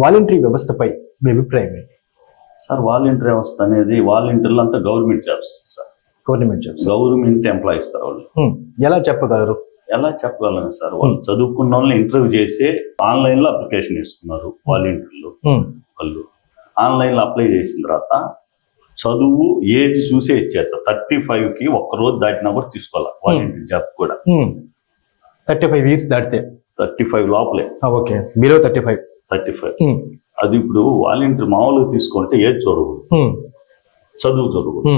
Voluntary వ్యవస్థపై మీ అభిప్రాయం ఏంటి? సార్ వాలంటీర్ వ్యవస్థ అనేది వాలంటీర్లు అంతా government jobs sir. Government jobs government employees sir వాళ్ళు. ఎలా చెప్పగలరు? ఎలా చెప్పగలను సార్, వాళ్ళు చదువుకున్న వాళ్ళని ఇంటర్వ్యూ చేసి ఆన్లైన్ లో అప్లికేషన్ వేసుకున్నారు వాలంటీర్లు. వాళ్ళు ఆన్లైన్ లో అప్లై చేసిన తర్వాత చదువు ఏజ్ చూసే ఇచ్చారు సార్. 35 కి ఒక్క రోజు దాటినా కూడా తీసుకోవాలి వాలంటీర్ జాబ్ కూడా. 35 years దాటితే 35 లోపలే. Okay, below 35. అది ఇప్పుడు వాలంటీర్ మామూలుగా తీసుకుంటే ఏజ్ చూడకూడదు, చదువు చూడకూడదు.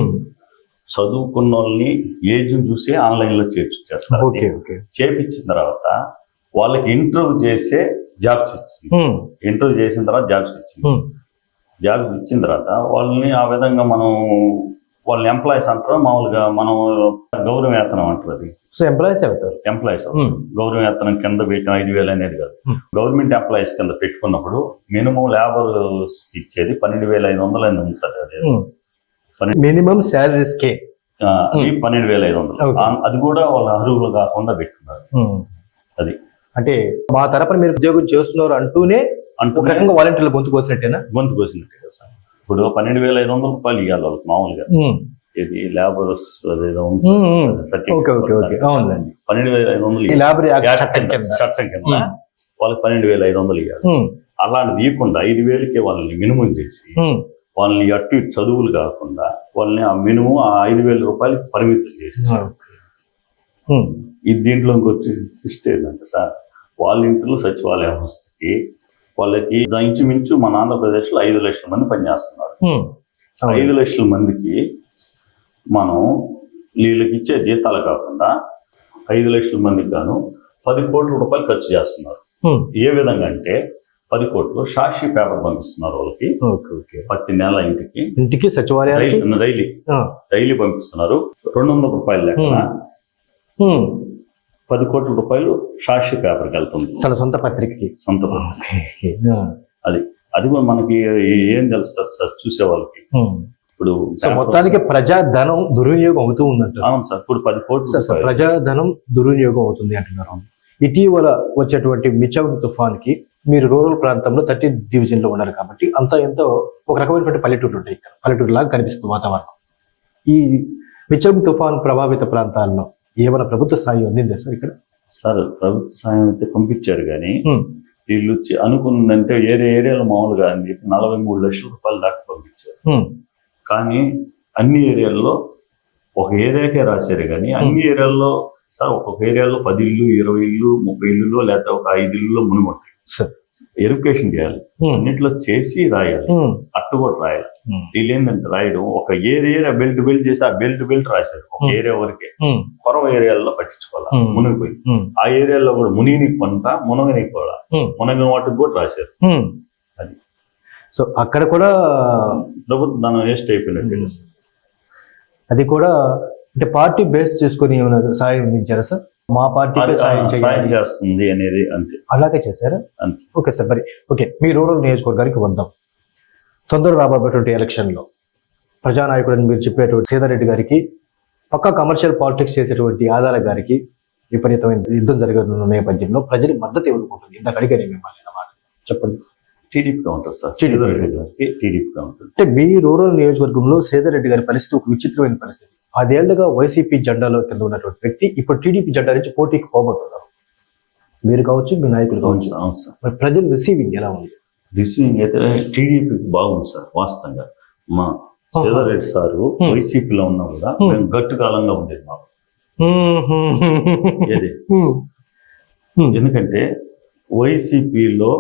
చదువుకున్న వాళ్ళని ఏజ్ చూసి ఆన్లైన్ లో చేర్చేస్తారు. చేపించిన తర్వాత వాళ్ళకి ఇంటర్వ్యూ చేసే జాబ్స్ ఇచ్చింది. ఇంటర్వ్యూ చేసిన తర్వాత జాబ్స్ ఇచ్చింది. జాబ్స్ ఇచ్చిన తర్వాత వాళ్ళని ఆ విధంగా మనం వాళ్ళని ఎంప్లాయీస్ అంటారు. మామూలుగా మనం గౌరవ వేతనం అంటారు. అది సో ఎంప్లాయీస్ అవుతారు. ఎంప్లాయీస్ గౌరవ వేతనం కింద పెట్టిన 5,000 అనేది కాదు. గవర్నమెంట్ ఎంప్లాయీస్ కింద పెట్టుకున్నప్పుడు మినిమం లేబర్ ఇచ్చేది 12,500 అని ఉంది సార్. అది మినిమం శాలరీ స్కేల్ 12,500. అది కూడా వాళ్ళ అర్హులు కాకుండా పెట్టుకున్నారు. అది అంటే మా తరపున మీరు ఉద్యోగం చేస్తున్నారు అంటూనే ఒక రకంగా వాలంటీర్లు గొంతు కోసినట్టేనా? గొంతు కోసినట్టే కదా సార్. ఇప్పుడు 12,500 రూపాయలు ఇవ్వాలి వాళ్ళకి మామూలుగా. ఇది లేబర్ చట్టం కింద వాళ్ళకి 12,500 ఇవ్వాలి. అలాంటిది ఇవ్వకుండా 5,000కే వాళ్ళని మినిమం చేసి వాళ్ళని అటు ఇటు చదువులు కాకుండా వాళ్ళని ఆ మినిమం ఆ 5,000 రూపాయలకి పరిమితం చేసేసారు. ఇది దీంట్లో ఇంకొచ్చి ఇష్ట ఏంటంటే సార్, వాలంటీర్లు సచివాలయ వ్యవస్థకి వాళ్ళకి ఇంచుమించు మన ఆంధ్రప్రదేశ్ లో 5 లక్షల మంది పనిచేస్తున్నారు. 5 లక్షల మందికి మనం వీళ్ళకి ఇచ్చే జీతాలు కాకుండా 5 లక్షల మందికి గాను 10 కోట్ల రూపాయలు ఖర్చు చేస్తున్నారు. ఏ విధంగా అంటే 10 కోట్లు సాక్షి పేపర్ పంపిస్తున్నారు వాళ్ళకి. ప్రతి నెల ఇంటికి సచివాలయానికి రైలు పంపిస్తున్నారు. 200 రూపాయలు లెక్కన 10 కోట్ల రూపాయలు సాక్షి పేపర్కి వెళ్తుంది, తన సొంత పత్రికకి. అది కూడా మనకి ఏం తెలుస్తుంది సార్ చూసే వాళ్ళకి. ఇప్పుడు మొత్తానికి ప్రజాధనం దుర్వినియోగం అవుతూ ఉందంట. అవును సార్. ఇప్పుడు 10 కోట్లు ప్రజాధనం దుర్వినియోగం అవుతుంది అంటున్నారు. ఇటీవల వచ్చేటువంటి మిచాంగ్ తుఫాన్ కి మీరు రూరల్ ప్రాంతంలో 30th డివిజన్ లో ఉన్నారు కాబట్టి అంత ఎంతో ఒక రకమైనటువంటి పల్లెటూర్లు ఉంటాయి. ఇక్కడ పల్లెటూరు లాగా కనిపిస్తుంది వాతావరణం. ఈ మిచాంగ్ తుఫాన్ ప్రభావిత ప్రాంతాల్లో ఏమైనా ప్రభుత్వ సాయం అందిందా సార్ ఇక్కడ? సార్ ప్రభుత్వ సాయం అయితే పంపించారు, కానీ వీళ్ళు అనుకుందంటే ఏరియాలో మామూలుగా అని చెప్పి 43 లక్షల రూపాయలు దాకా పంపించారు. కానీ అన్ని ఏరియాల్లో ఒక ఏరియాకే రాశారు, కానీ అన్ని ఏరియాల్లో సార్ ఒక్కొక్క ఏరియాలో 10 ఇళ్ళు, 20 ఇళ్ళు, 30 ఇళ్ళు లేకపోతే ఒక 5 ఇళ్ళలో మునిగొట్టాయి. ఎరుకేషన్ చేయాలి, అన్నిట్లో చేసి రాయాలి, అట్టు కూడా రాయాలి. వీళ్ళు ఏంటంటే రాయడం ఒక ఏరియా బెల్ట్ చేసి ఆ బెల్ట్ రాశారు ఒక ఏరియా వరకే. కొరవ ఏరియాల్లో పట్టించుకోవాలి, మునిగిపోయి ఆ ఏరియాలో కూడా మునిగిపోకుండా మునగనిపోవాలా, మునగిన వాటికి కూడా రాశారు. అది సో అక్కడ కూడా ప్రభుత్వం దాని వేస్ట్ అయిపోయినట్టు తెలుసు. అది కూడా అంటే పార్టీ బేస్ చేసుకుని ఏమైనా సాయం అందించారా సార్? మా పార్టీ సాయం చేస్తుంది అనేది అంతే. అలాగే చేశారా? అంతే. Okay sir. మరి ఓకే, మీ రూరల్ నియోజకవర్గానికి వద్దాం. తొందరగా రాబోయేటువంటి ఎలక్షన్ లో ప్రజానాయకుడు అని మీరు చెప్పేటువంటి సీతారెడ్డి గారికి, పక్కా కమర్షియల్ పాలిటిక్స్ చేసేటువంటి ఆదాల గారికి విపరీతమైన యుద్ధం జరగనున్న నేపథ్యంలో ప్రజలు మద్దతు ఇవ్వనుకుంటుంది. ఇంత కడిగానే మిమ్మల్ని అన్నమాట. చెప్పండి. టీడీపీగా ఉంటుంది సార్. టీడీపీగా ఉంటుంది. అంటే మీ రూరల్ నియోజకవర్గంలో సీతారెడ్డి గారి పరిస్థితి ఒక విచిత్రమైన పరిస్థితి. 10 ఏళ్లుగా వైసీపీ జెండాలో కింద ఉన్నటువంటి వ్యక్తి ఇప్పుడు టీడీపీ జెండా నుంచి పోటీకి పోబోతున్నారు. మీరు కావచ్చు, మీ నాయకులు కావచ్చు. మరి ప్రజలు రిసీవింగ్ ఎలా ఉంది? రిసీవింగ్ అయితే టీడీపీకి బాగుంది సార్. వాస్తవంగా మా సీతారెడ్డి సారు వైసీపీలో ఉన్నా కూడా మేము గట్టు కాలంగా ఉండేది మాకు. ఎందుకంటే వైసీపీలో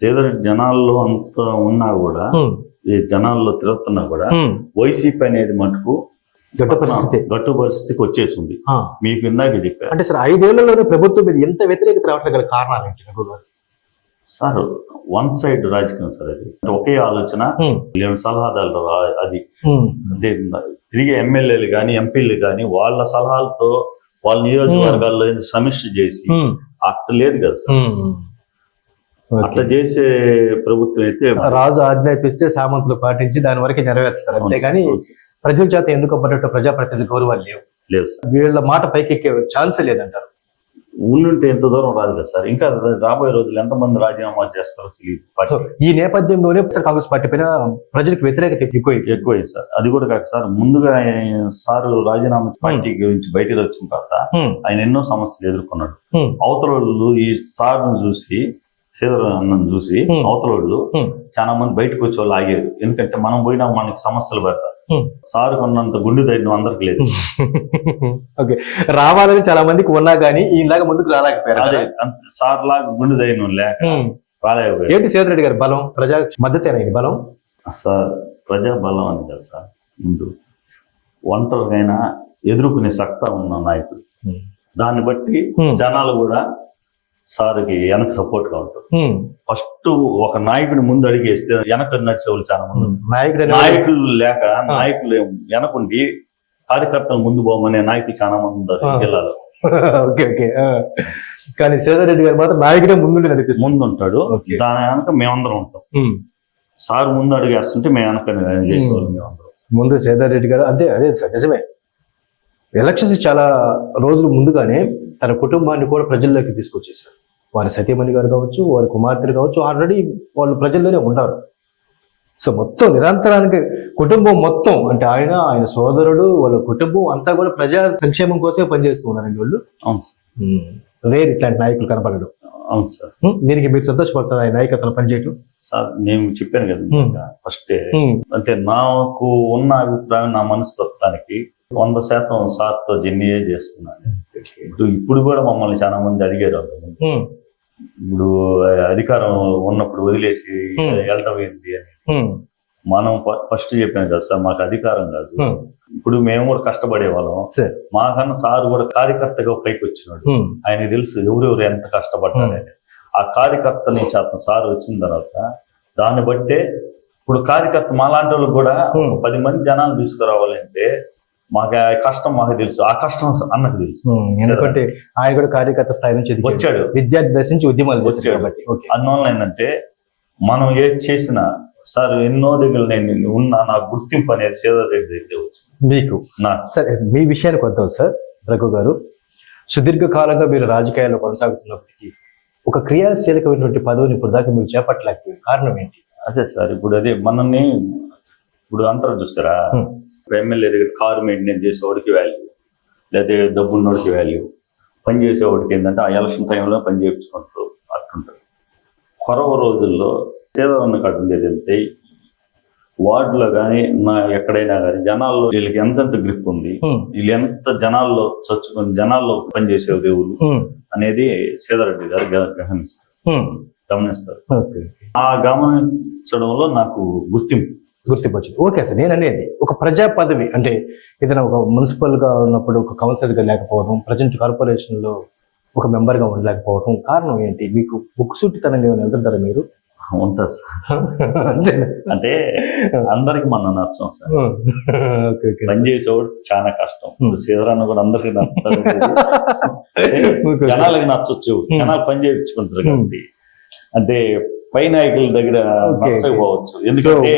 సీతారెడ్డి జనాల్లో అంత ఉన్నా కూడా, ఈ జనాల్లో తిరుగుతున్నా కూడా వైసీపీ అనేది మటుకు గట్టు పరిస్థితికి వచ్చేసింది. మీకు ఇందాక చెప్పారు. అంటే సార్ 5 ఏళ్లలోనే ప్రభుత్వం మీద ఎంత వ్యతిరేకత రావట్లేదు గల కారణాలు ఏంటి సార్? వన్ సైడ్ రాజకీయం సార్. అది ఒకే ఆలోచన, సలహాదారులు అది అంటే తిరిగే ఎమ్మెల్యేలు కానీ ఎంపీలు కానీ వాళ్ళ సలహాలతో వాళ్ళ నియోజకవర్గాల్లో సమీక్ష చేసి అట్ట లేదు కదా సార్. అట్లా చేసే ప్రభుత్వం అయితే రాజు ఆజ్ఞాపిస్తే సామంతులు పాటించి దాని వరకు నెరవేరుస్తారు, అంతేగాని ప్రజల చేత ఎన్నుకోబడ్డ ప్రజాప్రతినిధి గౌరవాలు లేవు. లేవు సార్. వీళ్ళ మాట పైకెక్కే ఛాన్సే లేదంటారు. ఉండుంటే ఎంత దూరం రాదు కదా సార్. ఇంకా రాబోయే రోజులు ఎంతమంది రాజీనామా చేస్తారో తెలియదు. సో ఈ నేపథ్యంలోనే కాంగ్రెస్ పార్టీ పైన ప్రజలకు వ్యతిరేకత ఎక్కువైంది సార్. అది కూడా కాదు సార్, ముందుగా సార్ రాజీనామా పార్టీ గురించి బయటకు వచ్చిన తర్వాత ఆయన ఎన్నో సమస్యలు ఎదుర్కొన్నాడు. అవతల వాళ్ళు ఈ సార్ను చూసి, శ్రీధర్ అన్నను చూసి అవతల వాళ్ళు చాలా మంది బయటకు వచ్చే వాళ్ళు ఆగారు. ఎందుకంటే మనం పోయినా మనకి సమస్యలు పెడతారు. సార్ కొన్నంత గుండె ధైర్యం అందరికి లేదు. ఓకే, రావాలని చాలా మందికి ఉన్నా గానీ ఈలాగా ముందుకు రాలేకపోయారు. అదే సార్ లాగా గుండె ధైర్యం లేక రాలేకపోయారు. ఏంటి శ్రీధర్ రెడ్డి గారి బలం? ప్రజా మద్దతేనా ఇది బలం? సార్ ప్రజా బలం అని కదా సార్, ముందు ఒంటరికైనా ఎదుర్కొనే సత్తా ఉన్న నాయకుడు. దాన్ని బట్టి జనాలు కూడా సార్కి వెనక సపోర్ట్ గా ఉంటారు. ఫస్ట్ ఒక నాయకుడి ముందు అడిగేస్తే వెనక నడిచే వాళ్ళు చాలా మంది. నాయకులు లేక నాయకులు వెనకుండి కార్యకర్తలు ముందు పోమనే నాయకులు చాలా మంది ఉంటారు జిల్లాలో. ఓకే ఓకే, కానీ శ్రీధర్ రెడ్డి గారు మాత్రం నాయకుడే ముందు ముందు ఉంటాడు. దాని వెనక మేమందరం ఉంటాం. సార్ ముందు అడిగేస్తుంటే మేము వెనక చేసేవాళ్ళం మేమందరం. ముందు శ్రీధర్ రెడ్డి గారు అంతే, అదే నిజమే. ఎలక్షన్స్ చాలా రోజులు ముందుగానే తన కుటుంబాన్ని కూడా ప్రజల్లోకి తీసుకొచ్చేసారు. వారి సతీమణి గారు కావచ్చు, వారి కుమార్తెలు కావచ్చు, ఆల్రెడీ వాళ్ళు ప్రజల్లోనే ఉన్నారు. సో మొత్తం నిరంతరానికి కుటుంబం మొత్తం, అంటే ఆయన సోదరుడు, వాళ్ళ కుటుంబం అంతా కూడా ప్రజా సంక్షేమం కోసమే పనిచేస్తూ ఉన్నారండి వాళ్ళు. అవును రేరు ఇట్లాంటి నాయకులు కనపడడు. అవును సార్. దీనికి మీరు సంతోషపడతారు ఆయన నాయకత్వం పనిచేయటం? సార్ నేను చెప్పాను కదా ఫస్టే, అంటే నాకు ఉన్న అభిప్రాయం, నా మనస్తత్వానికి 100% సార్తో జెన్యే చేస్తున్నాను. ఇప్పుడు కూడా మమ్మల్ని చాలా మంది అడిగారు. ఇప్పుడు అధికారం ఉన్నప్పుడు వదిలేసి వెళ్ళటం ఏంటి అని. మనం ఫస్ట్ చెప్పాను కదా సార్, మాకు అధికారం కాదు. ఇప్పుడు మేము కూడా కష్టపడే వాళ్ళం. మాకన్నా సార్ కూడా కార్యకర్తగా పైకి వచ్చినాడు. ఆయనకి తెలుసు ఎవరెవరు ఎంత కష్టపడ్డారని. ఆ కార్యకర్తని శాతం సార్ వచ్చిన తర్వాత దాన్ని బట్టే ఇప్పుడు కార్యకర్త మాలాంటి వాళ్ళకి కూడా 10 మంది జనాలు తీసుకురావాలంటే మాకు కష్టం మాకు తెలుసు, ఆ కష్టం అన్నకు తెలుసు. ఎందుకంటే ఆయన కూడా కార్యకర్త స్థాయి నుంచి వచ్చాడు, విద్యార్థి దశ నుంచి ఉద్యమాలు వచ్చాడు. అందువల్ల ఏంటంటే మనం ఏది చేసినా సార్ ఎన్నో దగ్గర నేను ఉన్నా, నా గుర్తింపు అనేది శ్రీధర్ రెడ్డి దగ్గర వచ్చింది. మీకు సరే, మీ విషయానికి వద్దాం సార్. రఘు గారు, సుదీర్ఘకాలంగా మీరు రాజకీయాల్లో కొనసాగుతున్నప్పటికీ ఒక క్రియాశీలకమైనటువంటి పదవిని ఇప్పుడు దాకా మీరు చేపట్టలేకపోయారు, కారణం ఏంటి? అదే సార్, ఇప్పుడు అదే మనల్ని ఇప్పుడు అంటారు చూస్తారా, ఎమ్మెల్యే దగ్గర కారు మెయింటైన్ చేసేవాడికి వాల్యూ, లేదా డబ్బున్నోడికి వాల్యూ, పని చేసేవాడికి ఏంటంటే ఆ ఎలక్షన్ టైంలో పని చేయించుకుంటారు, అట్టుంటారు. కొరవ రోజుల్లో సేవలను కట్టలేదంటే వార్డులో కానీ ఎక్కడైనా కానీ జనాల్లో వీళ్ళకి ఎంతెంత గ్రిప్ ఉంది, వీళ్ళు ఎంత జనాల్లో చచ్చుకొని జనాల్లో పనిచేసే దేవుడు అనేది శ్రీధర్ రెడ్డి గారు గమనిస్తారు. ఆ గమనించడంలో నాకు గుర్తింపు వచ్చింది. ఓకే సార్, నేను అనేది ఒక ప్రజా పదవి అంటే ఏదైనా ఒక మున్సిపల్ గా ఉన్నప్పుడు ఒక కౌన్సిలర్ గా లేకపోవడం, ప్రజెంట్ కార్పొరేషన్ లో ఒక మెంబర్ గా ఉండలేకపోవడం కారణం ఏంటి? మీకు బుక్సూటితనంగా ఏమైనా వెళ్తుంటారా మీరు? ఉంటుంది సార్. అంటే అందరికి మనం నచ్చం సార్. పని చేసేవాడు చాలా కష్టం. శ్రీధరాన్ని కూడా అందరికి నచ్చుతారు, జనాలకి నచ్చొచ్చు, జనాలు పని చేయించుకుంటారు కాబట్టి. అంటే పై నాయకుల దగ్గర నచ్చకపోవచ్చు, ఎందుకంటే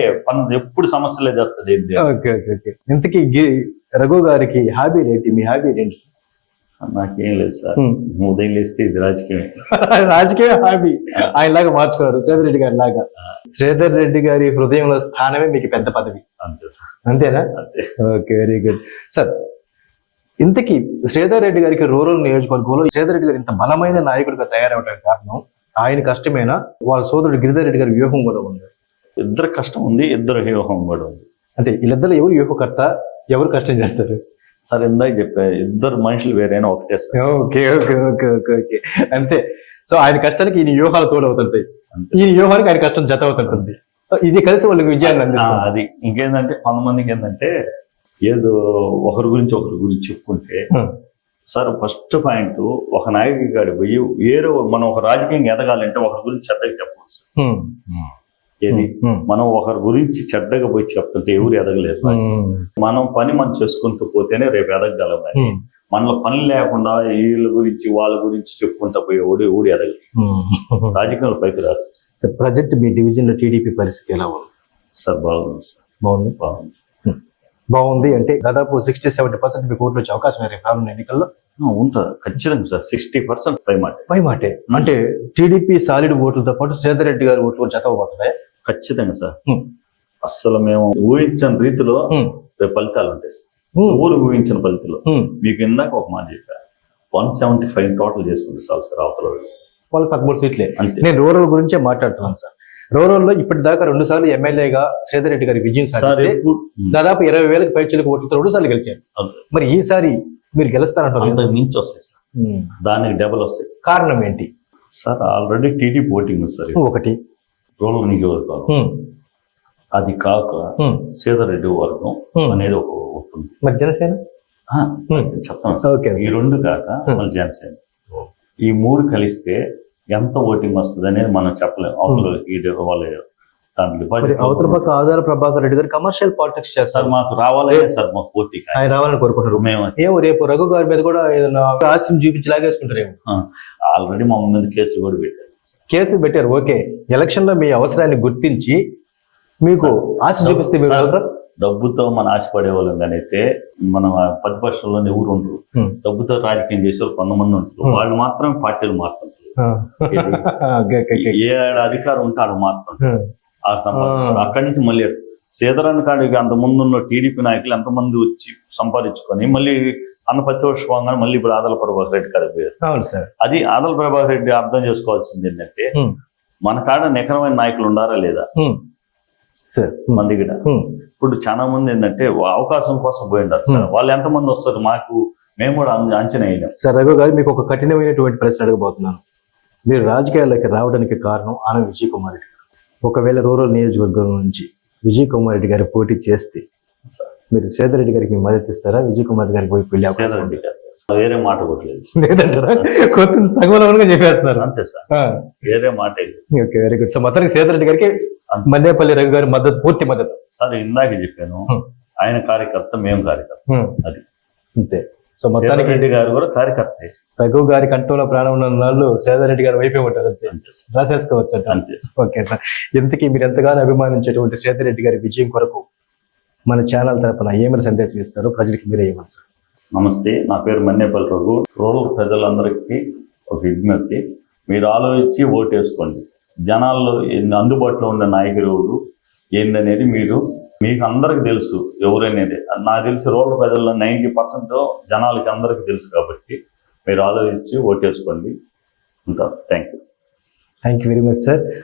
ఎప్పుడు సమస్యలే చేస్తుంది. ఇంతకీ రఘు గారికి హాబీ ఏంటి? మీ హాబీ ఏంటి? నాకేం లేదు సార్, ఉదయం లేస్తే ఇది రాజకీయ హాబీ ఆయనలాగా మార్చుకున్నారు శ్రీధర్ రెడ్డి గారి లాగా. శ్రీధర్ రెడ్డి గారి హృదయంలో స్థానమే మీకు పెద్ద పదవి, అంతేనా? Okay, very good sir. ఇంతకీ శ్రీధర్ రెడ్డి గారికి రూరల్ నియోజకవర్గంలో శ్రీధర్ రెడ్డి గారు ఇంత బలమైన నాయకుడిగా తయారవడానికి కారణం ఆయన కష్టమేనా, వాళ్ళ సోదరుడు గిరిధర్ రెడ్డి గారి వ్యూహం కూడా ఉంది? ఇద్దరు కష్టం ఉంది, ఇద్దరు వ్యూహం కూడా ఉంది. అంటే వీళ్ళిద్దరు ఎవరు వ్యూహకర్త, ఎవరు కష్టం చేస్తారు? సార్ ఇందాక చెప్పా, ఇద్దరు మనుషులు వేరైనా ఒకటే. Okay okay okay okay okay, అంతే. సో ఆయన కష్టానికి ఈయన వ్యూహాలు తోడవుతుంటాయి, ఈయన వ్యూహానికి ఆయన కష్టం జత అవుతుంటుంది. సో ఇది కలిసి వాళ్ళకి విజయాన్ని అందిస్తుంది. అది ఇంకేంటంటే కొంతమందికి ఏంటంటే ఏదో ఒకరి గురించి చెప్పుకుంటే సార్, ఫస్ట్ పాయింట్ ఒక నాయకుడి కాడి పోయి మనం ఒక రాజకీయంగా ఎదగాలంటే ఒకరి గురించి చెడ్డగా చెప్పవచ్చు. ఏది మనం ఒకరి గురించి చెడ్డగా పోయి చెప్తుంటే ఎవరు ఎదగలేదు. మనం పని మనం చేసుకుంటూ పోతేనే రేపు ఎదగగలం. మనలో పని లేకుండా వీళ్ళ గురించి వాళ్ళ గురించి చెప్పుకుంటా పోయి ఊడి ఎదగలేదు, రాజకీయాలు పైకి రాదు. సార్ ప్రజెంట్ మీ డివిజన్ లో టీడీపీ పరిస్థితి ఎలా ఉంది సార్? బాగుంది సార్. బాగుంది అంటే దాదాపు 60-70% మీకు ఓట్లు వచ్చే అవకాశం రేపు రానున్న ఎన్నికల్లో. ఉంటారు ఖచ్చితంగా సార్. 60% పై మాట. పై మాటే అంటే టీడీపీ సాలిడ్ ఓట్లతో పాటు శ్రీధర్ రెడ్డి గారి ఓట్లు జతవబోతున్నాయి. ఖచ్చితంగా సార్. హ్మ్. అస్సలు మేము ఊహించని రీతిలో రేపు ఫలితాలు ఉంటాయి సార్. ఊరు ఊహించిన ఫలితాలు. మీకు ఇందాక ఒక మాట చెప్పారు, 175 టోటల్ చేసుకుంటే చాలు సార్ అవతల వాళ్ళు. వాళ్ళకి 13 సీట్లే. అంతే. నేను రూరల్ గురించే మాట్లాడుతున్నాను సార్. రూరల్ లో ఇప్పటిదాకా 2 సార్లు ఎమ్మెల్యేగా శ్రీధర్ రెడ్డి గారి విజయం సార్ సాధిస్తే ఎప్పుడు దాదాపు 20,000 పైచిలకు ఓట్లతో 2 సార్లు గెలిచారు. అంతే. మరి ఈసారి మీరు గెలుస్తారంటారు. అంతకు మించి వస్తాయి సార్. దానికి డబల్ వస్తాయి. కారణం ఏంటి? సార్ ఆల్రెడీ టీడీపీ ఓటింగ్ ఉంది సార్ ఒకటి రూరల్ నియోజకవర్గం. అది కాక శ్రీధర్ రెడ్డి వర్గం అనేది ఒక ఉంటుంది. మరి జనసేన చెప్తాను ఓకే. ఈ 2 కాక మళ్ళీ జనసేన, ఈ 3 కలిస్తే ఎంత ఓటింగ్ వస్తుంది అనేది మనం చెప్పలేము. అవతల వాళ్ళ అవతల పక్క ఆదాల ప్రభాకర్ రెడ్డి గారు కమర్షియల్ పాలిటిక్స్ సార్ చేస్తారు. మాకు రావాలనే సార్ మాకు పూర్తి ఆయన రావాలని కోరుకుంటారు. మేము ఏమో రేపు రఘు గారి మీద కూడా ఏదైనా ఆస్తిని చూపించి లాగేసుకుంటారేమో. ఆల్రెడీ మా మీద కేసులు కూడా పెట్టారు. కేసులు పెట్టారు. ఓకే, ఎలక్షన్ లో మీ అవసరాన్ని గుర్తించి మీకు ఆశ చూపిస్తే మీరు వెళ్ళరా? డబ్బుతో మన ఆశపడే వాళ్ళం కానీ అయితే మనం ప్రతిపక్షంలో ఎవరు ఉండరు. డబ్బుతో రాజకీయం చేసే వాళ్ళు కొంతమంది ఉంటారు. వాళ్ళు మాత్రం పార్టీలు మారుతుంటారు. ఏ అధికారం ఉంటే ఆడ మారుతుంటారు. అక్కడి నుంచి మళ్ళీ శ్రీధరన్ కాడికి అంత ముందు ఉన్న టీడీపీ నాయకులు ఎంతమంది వచ్చి సంపాదించుకొని మళ్ళీ అన్న ప్రతిపక్షంగా మళ్ళీ ఇప్పుడు ఆదల ప్రభాకర్ రెడ్డి కాడికి పోయారు. అవును సార్. అది ఆదల ప్రభాకర్ రెడ్డి అర్థం చేసుకోవాల్సింది ఏంటంటే మన కాడ నికరమైన నాయకులు ఉండారా లేదా సార్ మన దగ్గర. ఇప్పుడు చాలా మంది ఏంటంటే అవకాశం కోసం పోయిండారు సార్. వాళ్ళు ఎంతమంది వస్తారు మాకు మేము కూడా అంచనా వేయలేం. సార్ రఘు గారు మీకు ఒక కఠినమైనటువంటి ప్రశ్న అడగబోతున్నాను. మీరు రాజకీయాల్లోకి రావడానికి కారణం ఆనం విజయ్ కుమార్ రెడ్డి గారు. ఒకవేళ రూరల్ నియోజకవర్గం నుంచి విజయ్ కుమార్ రెడ్డి గారు పోటీ చేస్తే మీరు శ్రీధర్ రెడ్డి గారికి మద్దతు ఇస్తారా? విజయ్ కుమార్ రెడ్డి గారికి పోయి వెళ్ళే అవకాశం రెడ్డి గారు వేరే మాట కొట్టలేదు లేదంటారా? క్వశ్చన్ సగంగా చెప్పేస్తున్నారు. అంతే సార్, వేరే మాట. Okay, very good. సో మొత్తానికి శ్రీధర్ రెడ్డి గారికి మల్లేపల్లి రఘు గారి మద్దతు, పూర్తి మద్దతు. సార్ ఇందాక చెప్పాను, ఆయన కార్యకర్త, మేము కార్యకర్త. అది అంతే. సో మొత్తానికి రెడ్డి గారు కూడా కార్యకర్త. రఘు గారి కంఠంలో ప్రాణం ఉన్న నాళ్ళు శ్రీధర్ రెడ్డి గారు వైపే ఉంటారు. అంతే, రాసేసుకోవచ్చు అంతే. ఓకే సార్, ఇంతకీ మీరు ఎంతగానో అభిమానించేటువంటి శ్రీధర్ రెడ్డి గారి విజయం కొరకు మన ఛానల్ తరపున ఏమైనా సందేశం ఇస్తారు ప్రజలకి? మీరే ఏమని సార్? నమస్తే, నా పేరు మన్నేపల్లి రఘు. రూరల్ ప్రజలందరికీ ఒక విజ్ఞప్తి, మీరు ఆలోచించి ఓటేసుకోండి. జనాల్లో అందుబాటులో ఉన్న నాయకులు ఎవరు ఏందనేది మీకు అందరికి తెలుసు ఎవరనేది. నాకు తెలిసి రూరల్ ప్రజల్లో 90% జనాలకి అందరికీ తెలుసు. కాబట్టి మీరు ఆలోచించి ఓటేసుకోండి. ఉంటారు. Thank you very much sir.